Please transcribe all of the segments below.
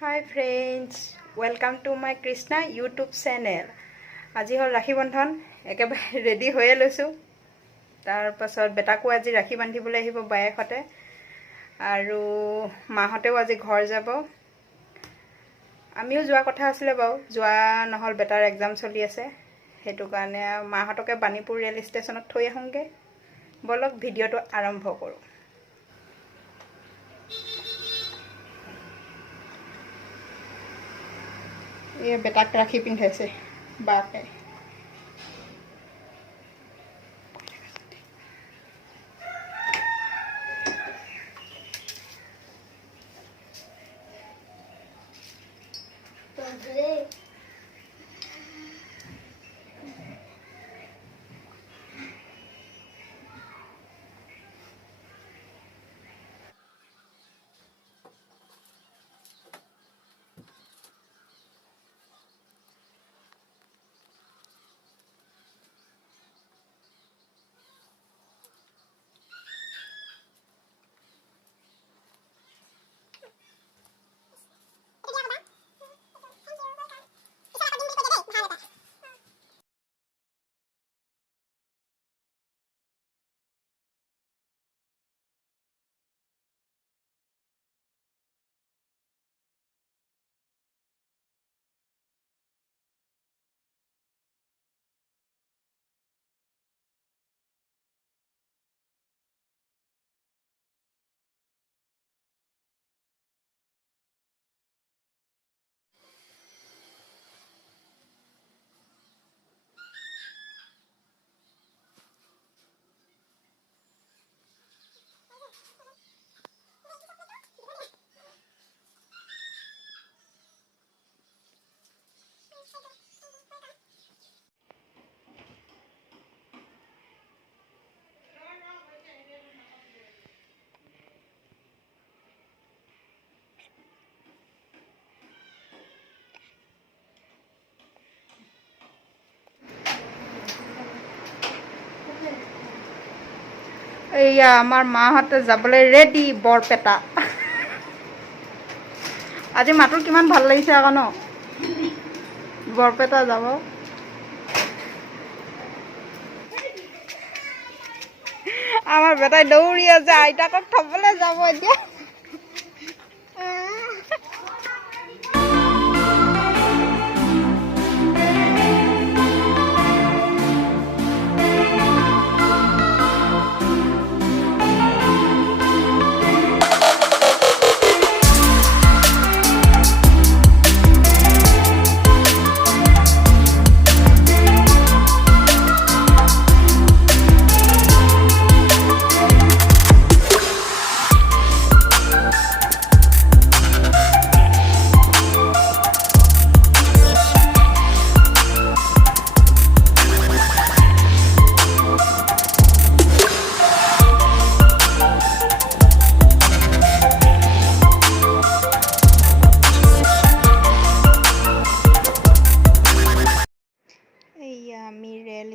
Hi friends, welcome to my Krishna YouTube channel. Aji hol Rakhi Bandhan, ekebare ready hoye loisu. Tar pasot betako aji Rakhi bandhibole ahibo Beya khote. Aru mahoteও aji ghor jabo. Amiও joa kotha asile bau, joa nohol betar exam choli ase. Hetu karone mahotoke Banipur rail station thoi ahunge. Bolok video to arambho koru. ये बेटा राखी पिंधे से बाप है एया आमार माहते जाबले ready Barpeta আজি মাতুৰ কিমান ভাল লাগিছে আকৌ ন বৰপেটা যাব আমাৰ বেটাই দৌৰি আছে আইতাকক থবলৈ যাব এতিয়া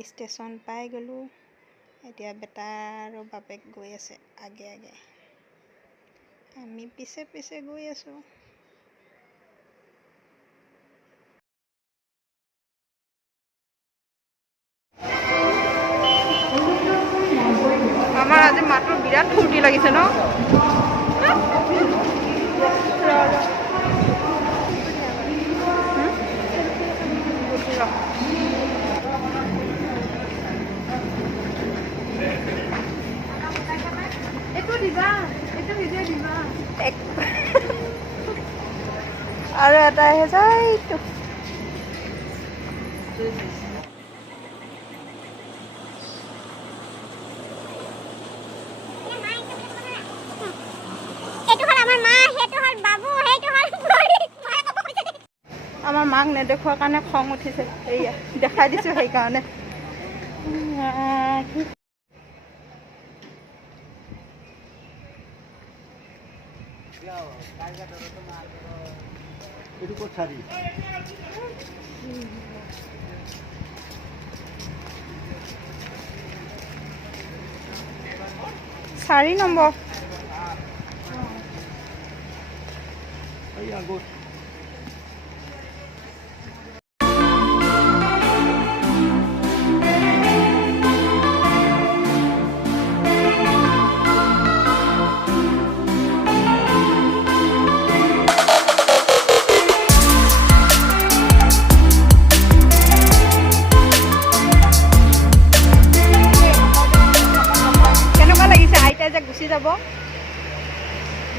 स्टेशन पाई गलो एतिया बेटा और बापेक गई आसे आगे आगे आमी पिछे पिछे गई आसो आमार आज मात्र बिराट फूर्ति लागिছে न আৰু এটা আহে যাইটো আমাৰ মাক নেদেখোৱাৰ কাৰণে খং উঠিছে এইয়া দেখাই দিছো সেইকাৰণে চাৰি নম্বৰ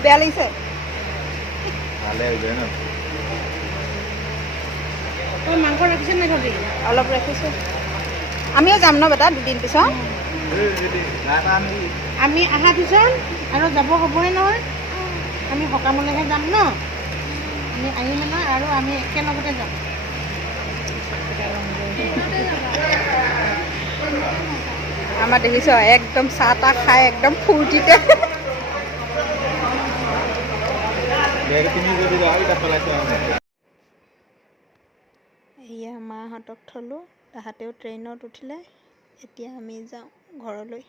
বেয়া লাগিছে মাংস ৰাখিছে নাই খালি অলপ ৰাখিছোঁ আমিও যাম ন বেটা দুদিন পিছত আমি অহা পিছত আৰু যাব হ'বই নহয় আমি সকামলৈহে যাম ন আমি আহিম নহয় আৰু আমি একেলগতে যাম আমাৰ দেখিছ একদম চাহ তাহ খাই একদম ফূৰ্তিতে এয়া মাহঁতক থলোঁ তাহাঁতেও ট্ৰেইনত উঠিলে এতিয়া আমি যাওঁ ঘৰলৈ